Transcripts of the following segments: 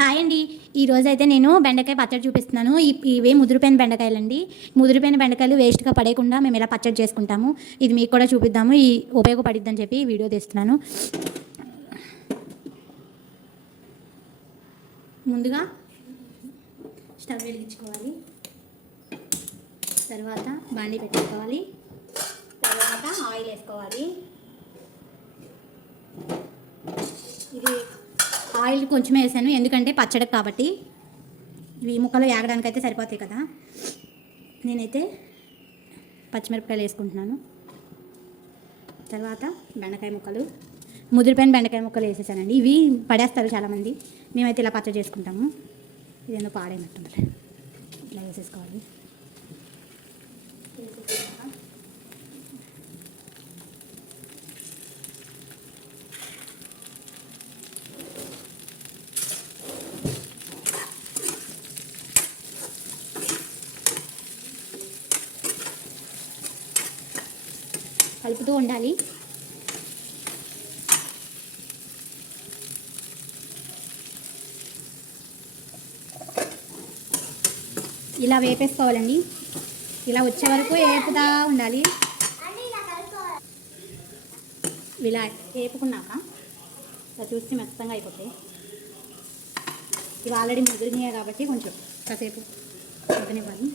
Hi అండి. ఈరోజు అయితే నేను బెండకాయ పచ్చడి చూపిస్తున్నాను. ఇవే ముదిరిపోయిన బెండకాయలండి. ముదిరిపోయిన బెండకాయలు వేస్ట్గా పడేయకుండా మేము ఇలా పచ్చడి చేసుకుంటాము. ఇది మీకు కూడా చూపిద్దాము, ఈ ఉపయోగపడిద్దని చెప్పి వీడియో తీస్తున్నాను. ముందుగా స్టవ్ వెలిగించుకోవాలి, తర్వాత బాండీ పెట్టుకోవాలి, తర్వాత ఆయిల్ వేసుకోవాలి. ఇది ఆయిల్ కొంచెం వేసాను ఎందుకంటే పచ్చడి కాబట్టి ఇవి ముక్కలు యాగడానికి అయితే సరిపోతాయి కదా. నేనైతే పచ్చిమిరపకాయలు వేసుకుంటున్నాను. తర్వాత బెండకాయ ముక్కలు, ముదిరిపోయిన బెండకాయ ముక్కలు వేసేసానండి. ఇవి పడేస్తారు చాలామంది, మేమైతే ఇలా పచ్చడి చేసుకుంటాము. ఇదేందో పాడైనట్టుంది, ఇలా వేసేసుకోవాలి. కలుపుతూ ఉండాలి. ఇలా వేపేసుకోవాలండి. ఇలా వచ్చే వరకు వేపుతా ఉండాలి. ఇలా వేపుకున్నాక ఇలా చూస్తే మెత్తంగా అయిపోతాయి. ఇవి ఆల్రెడీ ముదిరినాయి కాబట్టి కొంచెం కాసేపు ఉడకనివ్వాలి.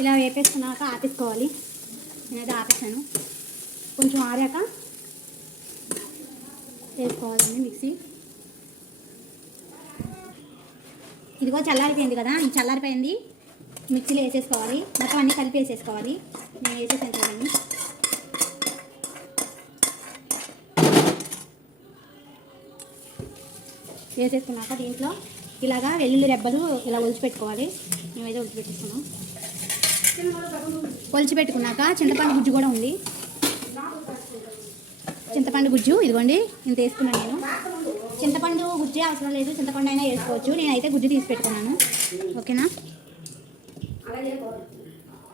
ఇలా వేపేసుకున్నాక ఆపేసుకోవాలి. నేనైతే ఆపేసాను. కొంచెం ఆరాక వేసుకోవాలండి మిక్సీ. ఇదిగో చల్లారిపోయింది కదా, ఈ చల్లారిపోయింది మిక్సీలో వేసేసుకోవాలి. మొత్తం అన్నీ కలిపి వేసేసుకోవాలి. నేను వేసేసాను చూడండి. వేసేసుకున్నాక దీంట్లో ఇలాగా వెల్లుల్లి రెబ్బలు ఇలా ఒలిచిపెట్టుకోవాలి. మేమైతే ఒలిచిపెట్టుకున్నాం. ఒలిచిపెట్టుకున్నాక చింతపండు గుజ్జు కూడా ఉంది. చింతపండు గుజ్జు ఇదిగోండి, ఇంత వేసుకున్నాను నేను. చింతపండు గుజ్జే అవసరం లేదు, చింతపండు అయినా వేసుకోవచ్చు. నేనైతే గుజ్జు తీసి పెట్టుకున్నాను. ఓకేనా.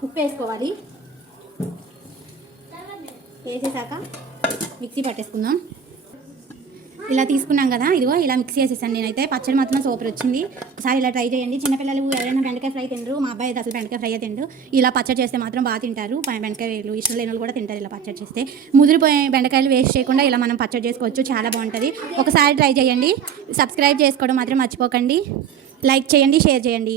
ఉప్పు వేసుకోవాలి. వేసేసాక మిక్సీ పట్టేసుకుందాం. ఇలా తీసుకున్నాం కదా, ఇదిగో ఇలా మిక్సీ చేసేసాను. నేనైతే పచ్చడి మాత్రం సూపర్ వచ్చింది. ఒకసారి ఇలా ట్రై చేయండి. చిన్నపిల్లలు ఎవరైనా బెండకాయ ఫ్రై తినరు. మా అబ్బాయి అయితే అసలు బెండకాయ ఫ్రై తింటారు. ఇలా పచ్చడి చేస్తే మాత్రం బాగా తింటారు. బెండకాయలు ఇష్టం లేని వాళ్ళు కూడా తింటారు ఇలా పచ్చడి చేస్తే. ముదిరిపోయే బెండకాయలు వేస్ట్ చేయకుండా ఇలా మనం పచ్చడి చేసుకోవచ్చు. చాలా బాగుంటుంది. ఒకసారి ట్రై చేయండి. సబ్స్క్రైబ్ చేసుకోవడం మాత్రం మర్చిపోకండి. లైక్ చేయండి, షేర్ చేయండి.